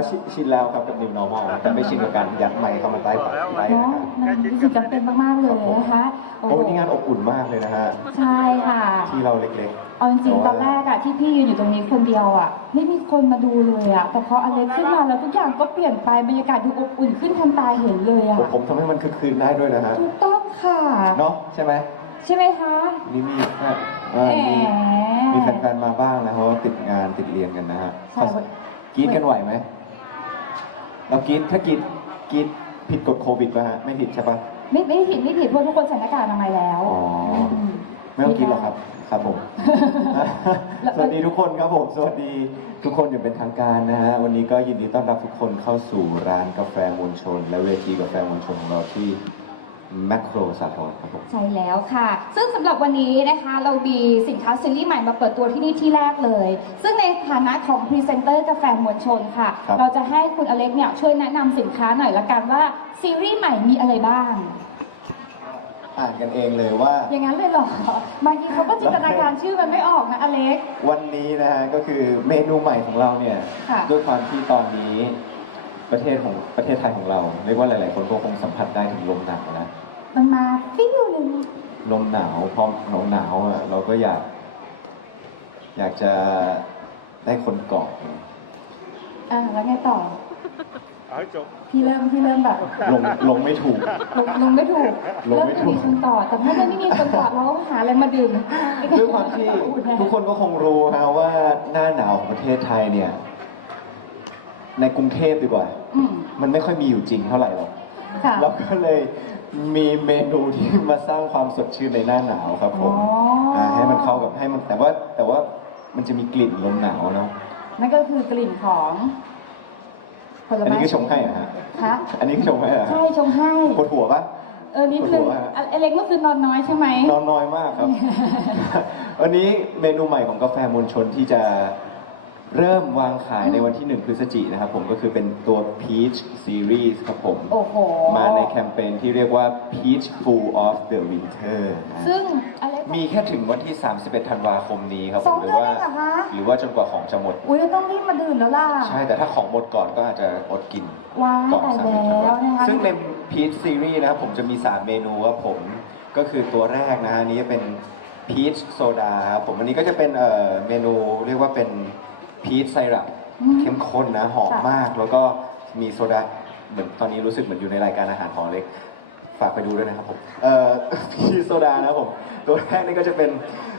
อชิชินแล้วครับกับ new normal แต่ไม่ชินกับการยัดไมค์เข้ามาใต้ปากใต้นะเนาะครับมันรู้สึกจำเป็นมาก ๆ เลยนะคะโอ้โอ้โหวันนี้งานอบอุ่นมากเลยนะฮะใช่ค่ะ ที่เราเล็กเอาจริงๆตอนแรกอะที่พี่ยืนอยู่ตรงนี้คนเดียวอะไม่มีคนมาดูเลยอะแต่พออเล็กขึ้นมาแล้วทุกอย่างก็เปลี่ยนไปบรรยากาศดูอบอุ่นขึ้นทันตาเห็นเลยๆอะผมผมทำให้มันคึกคืนได้ด้วยนะฮะถูกต้องค่ะ เนาะใช่ไหมใช่ไหมคะนี่มีแค่เอ่อมีแหมมีแฟนๆมาบ้างนะเพราะว่าติดงานติดเรียนกันนะฮะใช่กรีดกันไหวไหม เรากรีดถ้ากรีดกรีดผิดกฎโควิดป่ะฮะไม่ผิดใช่ปะไม่ไม่ผิดไม่ผิดเพราะทุกคนใส่หน้ากากอนามัยแล้วอ๋ออื ม ไม่ต้องกรีดหรอกครับ ครับผม สวัสดีทุกคนครับผม สวัสดีทุกคนอย่างเป็นทางการนะฮะ วันนี้ก็ยินดีต้อนรับทุกคนเข้าสู่ร้านกาแฟมวลชน และเวทีกาแฟมวลชนของเราที่ แมคโครสาทรครับผม ใช่แล้วค่ะ ซึ่งสำหรับวันนี้นะคะเรามีสินค้าซีรีส์ใหม่มาเปิดตัวที่นี่ที่แรกเลย ซึ่งในฐานะของพรีเซนเตอร์กาแฟมวลชนค่ะ ครับ เราจะให้คุณอเล็กเนี่ยช่วยแนะนำสินค้าหน่อยละกันว่าซีรีส์ใหม่มีอะไรบ้าง อ่านกันเองเลยว่า อย่างนั้นเลยเหรอบางทีเขาก็จินตนาการชื่อมันไม่ออกนะอเล็ก วันนี้นะฮะก็คือเมนูใหม่ของเราเนี่ยค่ะ ด้วยความที่ตอนนี้ ประเทศของประเทศไทยของเราเรียกว่าหลาย ๆ คนก็คงสัมผัสได้ถึงลมหนาวนะมันมาฟิวหนึ่งลมหนาวพอหนาวหนาวๆอะเราก็อยาก อยากจะได้คนเกาะอ่าแล้วไงต่อ เอาให้จบ พี่เริ่มพี่เริ่มแบบลงลงไม่ถูก ลงลงไม่ถูกลงเริ่มไม่จะถูก มีคนต่อแต่ถ้าไม่มีคนต่อเราก็หาอะไรมาดื่มด้วยความที่ทุกคนก็คงรู้ฮะว่าหน้าหนาวของประเทศไทยเนี่ย ในกรุงเทพดีกว่า อืมมันไม่ค่อยมีอยู่จริงเท่าไหร่หรอกค่ะเราก็เลยมีเมนูที่มาสร้างความสดชื่นในหน้าหนาวครับผมอ๋ออ่าให้มันเข้ากับให้มันแต่ว่าแต่ว่ามันจะมีกลิ่นลมหนาวเนาะนั่นก็คือกลิ่นของผลอันไม้นี้คือชงให้เหรอะฮะคะอันนี้คือชงให้เหรอฮะใช่ชงให้ ปวดหัวปะ เออนิดนึงปวดหัวฮะ อะไอเล็กเมื่อคืนนอนน้อยใช่ไหม นอนน้อยมากครับ วันนี้เมนูใหม่ของกาแฟมวลชนที่จะ เริ่มวางขายในวันที่ 1 พฤศจิกายนนะครับผมก็คือเป็นตัว Peach Series ครับผม โอ้โหมาในแคมเปญที่เรียกว่า Peach Full of the Winter นะซึ่งอเล็กมีแค่ถึงวันที่ 31 ธันวาคมนี้ครับผสอมงหรืเดือนว่าเองเหรอคะ หรือว่าจนกว่าของจะหมด อุ้ยต้องรีบมาดื่มแล้วล่ะ ใช่แต่ถ้าของหมดก่อนก็อาจจะอดกิน ว้ายก่อนตายสามแล้สิบธันวาวนะคะ ซึ่งใน Peach Series นะครับผมจะมี 3 เมนูครับผม ก็คือตัวแรกนะฮะอันนี้จะเป็น Peach Soda ครับผมอันนี้ก็จะเป็นเอ่อเมนูเรียกว่าเป็น Peach Syrup อืมเข้มข้นนะหอมค่ะ มาก แล้วก็มีโซดาเหมือนตอนนี้รู้สึกเหมือนอยู่ในรายการอาหารของเล็ก ฝากไปดูด้วยนะครับผมเอ่อ พีชโซดานะครับผมตัวแรกนี่ก็จะเป็น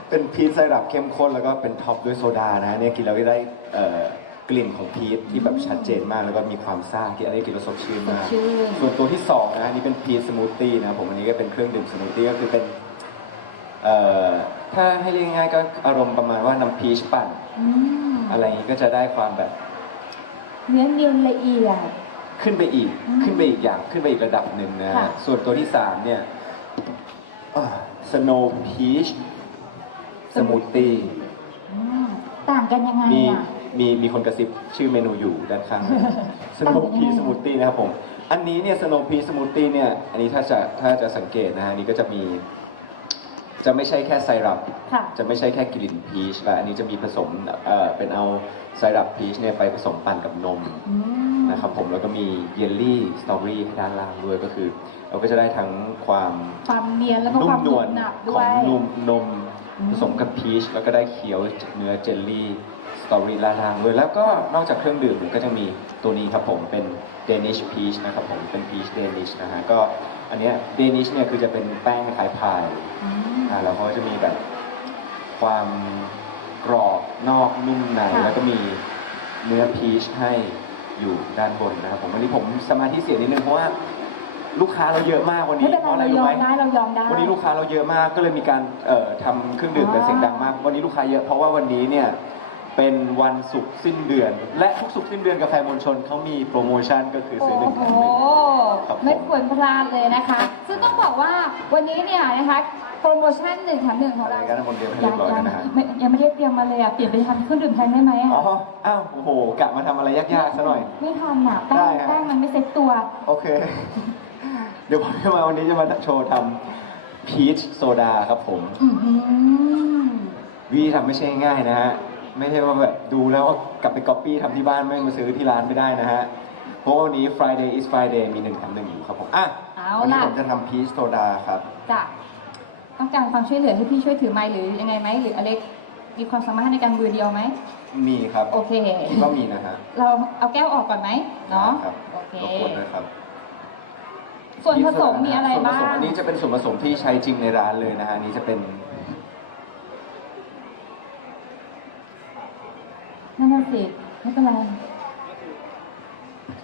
เป็นพีชไซรัปเข้มข้นแล้วก็เป็นท็อปด้วยโซดานะเนี่ยกินแล้วก็ได้เอ่อกลิ่นของพีชที่แบบชัดเจนมาก แล้วก็มีความซ่าที่อันนี้กินแล้วสดชื่นมาก ชื่น ส่วนตัวที่สองนะอันนี้เป็นพีชสมูทตี้นะครับผมอันนี้ก็เป็นเครื่องดื่มสมูทตี้ก็คือเป็นเอ่อถ้าให้เรียกง่ายๆก็อารมณ์ประมาณว่าน้ำพีชปั่น อืม อะไรอย่างนี้ก็จะได้ความแบบ เนื้อเนียนละเอียด ขึ้นไปอีก อืมขึ้นไปอีกอย่าง ขึ้นไปอีกระดับหนึ่งนะ ค่ะ ส่วนตัวที่สามเนี่ยสโนว์พีชสมูทตี้อืมต่างกันยังไงมีอะ มีมีคนกระซิบชื่อเมนูอยู่ด้านข้าง สโนต่างว์กันยังไงพีชสมูทตี้นะครับผม อันนี้เนี่ยสโนว์พีชสมูทตี้เนี่ย อันนี้ถ้าจะถ้าจะสังเกตนะฮะอันนี้ก็จะมี จะไม่ใช่แค่ไซรัป ค่ะ จะไม่ใช่แค่กลิ่นพีชและอันนี้จะมีผสมเอ่อเป็นเอาไซรัปพีชเนี่ยไปผสมปั่นกับนมอืม นะครับผมแล้วก็มีเยลลี่สตรอเบอรี่ด้านล่างด้วยก็คือ เราก็จะได้ทั้งความความเนียนแล้วก็นุ่ความมนวลหนับขด้อวงยนุ่มนมอืม ผสมกับพีชแล้วก็ได้เคี้ยวเนื้อเจลลี่สตรอเบอรี่ด้านล่างด้วยแล้วก็นอกจากเครื่องดื่มก็จะมีตัวนี้ครับผมเป็น เดนิชพีชนะครับผมเป็นพีชเดนิชนะฮะก็อันเนี้ยเดนิชเนี่ยคือจะเป็นแป้งคล้ายพายอืมอ่าแล้วเขาก็จะมีแบบความกรอบนอกนุ่มในค่ะแล้วก็มีเนื้อพีชให้อยู่ด้านบนนะครับผมวันนี้ผมสมาธิเสียนิดนึงเพราะว่าลูกค้าเราเยอะมากวันไม่นี้เป็นเพราะอะไรไรเรายรู้อไหมมได้เรายอมได้ วันนี้ลูกค้าเราเยอะมากก็เลยมีการเอ่อทำเครื่องดื่มกันเสียงดังมาก วันนี้ลูกค้าเยอะเพราะว่าวันนี้เนี่ย เป็นวันศุกร์สิ้นเดือน และทุกศุกร์สิ้นเดือนกาแฟมวลชนเขามีโปรโมชั่นก็คือซื้อหนึ่งแถโอ้มโหหนึ่งครับผม ไม่ควรพลาดเลยนะคะ ซึ่งต้องบอกว่าวันนี้เนี่ยนะคะโปรโมชั่นหนึ่งแถมหนึ่งของอะไรเรากันนะคนเดียวให้ยัเรียบร้อยยักันนะฮะไม่ยังไม่ได้เตรียมมาเลยอะเปลี่ยนไปทำเครื่องดื่มแทนได้ไหมอะอ๋ออ้าว โอ้โห กะมาทำอะไรยากๆซะหน่อย ไม่ทันอะแป้ได้งฮะ แป้งมันไม่เซ็ตตัว โอเค เดี๋ยวผมจะมาวันนี้จะมาโชว์ทำพีชโซดาครับผม อือหือวิธีทำไม่ใช่ง่ายนะฮะ ไม่ใช่ว่าแบบดูแล้วกลับไปก๊อปปี้ทำที่บ้านไม่มาซื้อที่ร้านไม่ได้นะฮะ เพราะว่าวันนี้ Friday is Friday มีหนึ่งแถมหนึ่งอยู่ครับผม อะ เอาวันี้ล่ะ ผมจะทำพีชโซดาครับ จะต้องการความช่วยเหลือให้พี่ช่วยถือไมค์หรือยังไงไหมหรืออเล็กมีความสามารถในการมือเดียวไหมมีครับโอเค คิดว่ามีนะฮะเราเอาแก้วออกก่อนไหมเนาะครับโอเค รบกวนนะครับส่วนผสมมีอะไรส่วนผบ้าสมงอันนี้จะเป็นส่วนผสมที่ใช้จริงในร้านเลยนะฮะอันนี้จะเป็น นั่นน่ะสิไม่เป็นไร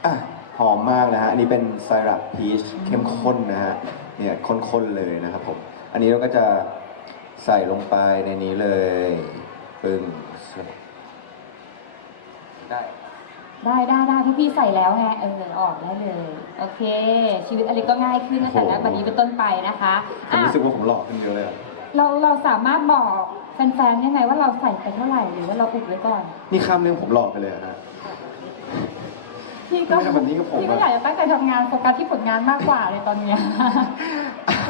อะหอมมากนะฮะ อันนี้เป็นไซรัปพีชเข้มข้นนะฮะ เนี่ยข้นๆเลยนะครับผม อันนี้เราก็จะใส่ลงไปในนี้เลย ปึ้งได้ ได้ได้ได้พี่พี่ใส่แล้วไงเออออกได้เลย โอเค ชีวิตอเล็กก็ง่ายขึ้นตั้งแต่โอ้โหณบัดนี้เป็นต้นไปนะคะผมอะ รู้สึกว่าผมหล่อขึ้นเยอะเลยอะ เราเราสามารถบอกแฟนๆยังไงว่าเราใส่ไปเท่าไหร่หรือว่าเราอุบไว้ก่อน นี่ข้ามเรื่องผมหล่อไปเลยอะฮะ พี่ก็ไม่ทำแบบนี้กับผมอะ พี่ก็อยากจะตั้งใจทำงานโฟกัสที่ผลงานมากกว่าเลยตอนเนี้ย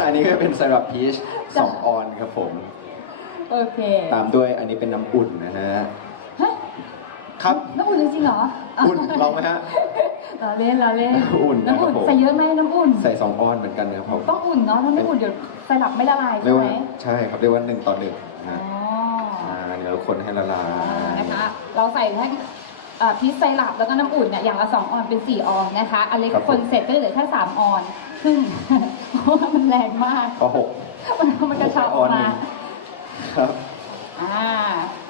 อันนี้ก็เป็นไซรัปพีชสองออนครับผม โอเคตามด้วยอันนี้เป็นน้ำอุ่นนะฮะเฮ้ย ครับ น้ำอุ่นจริงๆเหรออุ่นลองไหมฮะ เราเล่นเราเล่นอุ่นนะครับน้ำอุ่นผม ใส่เยอะไหมน้ำอุ่น ใส่สองออนเหมือนกันนะครับผมต้องอุ่นเนาะถ้าไม่อุ่นเดี๋ยวสลับไม่ละลายเรียใช่กไหมว่าใช่ครับเรียกว่าหนึ่งต่อหนึ่งนะอ๋ฮะออ่าเดี๋ยวเราคนให้ละลาอ่ายนะคะ เราใส่แค่เอ่อพีชไซรัปแล้วก็น้ำอุ่นเนี่ยอย่างละสองออนเป็นสี่ออนนะคะอันเล็กคนเสร็จก็เหลือแค่สามออนครึ่งเพราะว่ามันแรงมากก็หกมันมันกระชับออกมา ครับ อ่า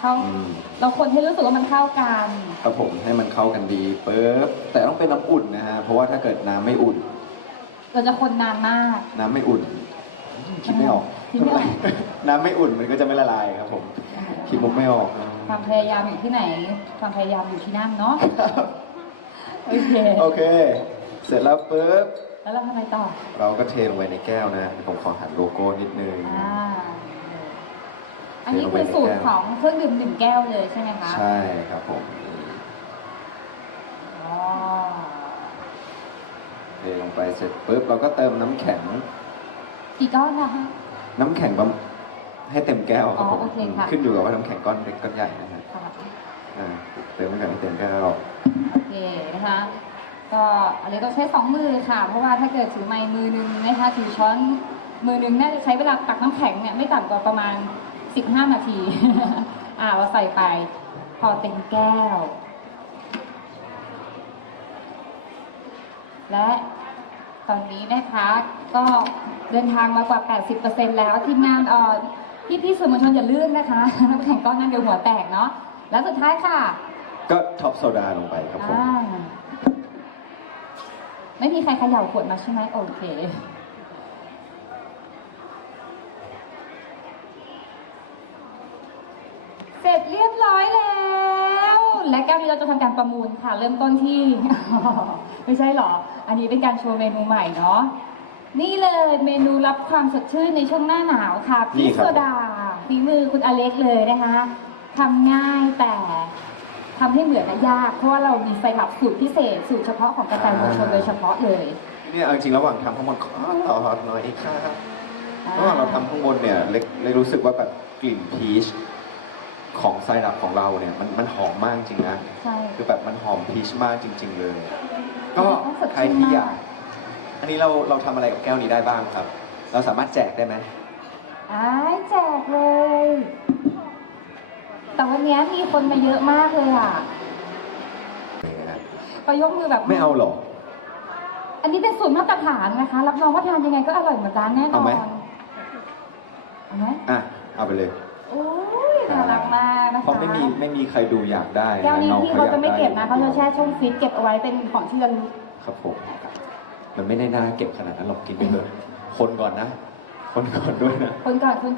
เข้า อืม เราคนให้รู้สึกว่ามันเข้ากันครับผมให้มันเข้ากันดีปึ๊บแต่ต้องเป็นน้ำอุ่นนะฮะเพราะว่าถ้าเกิดน้ำไม่อุ่น เราจะคนนานมาก น้ำไม่อุ่นคิดไม่ออกคิดไม่ออก น้ำไม่อุ่นมันก็จะไม่ละลายครับผมคิดมุกไม่ออกนะความพยายามอยู่ที่ไหน ความพยายามอยู่ที่นั่นเนาะโอเคโอเค เสร็จแล้วปึ๊บแล้วเราทำไมต่อเราก็เทลงไปในแก้วนะผมขอหันโลโก้นิดนึง อ่า อันนี้คือสูตรของเครื่องดื่มหนึ่งแก้วเลยใช่ไหมคะใช่ครับผมอ๋อเทลงไปเสร็จปุ๊บเราก็เติมน้ำแข็ง กี่ก้อนนะคะน้ำแข็งประมาณให้เต็มแก้วครับผมอ๋อโอเคค่ะ ขึ้นอยู่กับว่าน้ำแข็งก้อนเล็กก้อนใหญ่นะฮะค่ะอ่าเติมน้ำแข็งให้เต็มแก้ว โอเคนะคะ ก็อันนี้ต้องใช้สองมือค่ะ เพราะว่าถ้าเกิดถือไม้มือหนึงนะคะถือช้อนมือหนึงน่าจะใช้เวลาตักน้ำแข็งเนี่ยไม่ต่ำกว่าประมาณ 15 นาที อ่าเราใส่ไป พอเต็มแก้ว และตอนนี้นะคะก็เดินทางมากว่า 80%แล้วทีมงานเอ่อพี่พี่ๆสื่อมวลชนอย่าลื่นนะคะน้ำแข็งก้อนนั้นเดี๋ยวหัวแตกเนาะแล้วสุดท้ายค่ะก็ท็อปโซดาลงไปครับผม อ่าไม่มีใครเขย่าขวดมาใช่ไหมโอเค เสร็จเรียบร้อย แล้วและแก้วนี้เราจะทำการประมูลค่ะ เริ่มต้นที่ ไม่ใช่หรอ อันนี้เป็นการโชว์เมนูใหม่เนาะนี่เลยเมนูรับความสดชื่นในช่วงหน้าหนาวค่ะนี่พีชครับโซดาฝีมือคุณอเล็กเลยนะคะทำง่ายแต่ทำให้เหมือนและยาก เพราะว่าเรามีไซรัปสูตรพิเศษสูตรเฉพาะของกระต่ายมวลชนโดยเฉพาะเลยเนี่ยเอาจริงๆระหว่างทำข้างบนขอต่อหน่อยครับระหว่างเราทำข้างบนเนี่ยเล็กเล็กรู้สึกว่าแบบกลิ่นพีช ของไซรัปของเราเนี่ยมันมันหอมมากจริงนะ ใช่ คือแบบมันหอมพีชมากจริง ๆ เลย ก็ต้องสดชื่นใครที่อยากมาก อันนี้เราเราทำอะไรกับแก้วนี้ได้บ้างครับ เราสามารถแจกได้ไหมอ้ายแจกเลย แต่วันนี้มีคนมาเยอะมากเลยอะก็ยกมือแบบไม่เอาหรออันนี้เป็นสูตรมาตรฐานนะคะ รับรองว่าทานยังไงก็อร่อยเหมือนร้านแน่นอเอาไหมนเอาไหมอะเอาไปเลย โอ้ยน่า รักมากนะคะ เพราะไม่มีไม่มีใครดูอยากได้ะแก้วนี้องที่เขาจะไม่เก็บนะอยเขาจะแช่ช่องฟรีซเก็บเอาไว้เป็นของที่ระลึกครับผม มันไม่ได้น่าเก็บขนาดนั้นหรอกกินไปเลยคนก่อนนะ คนก่อนด้วยนะ คนก่อนคน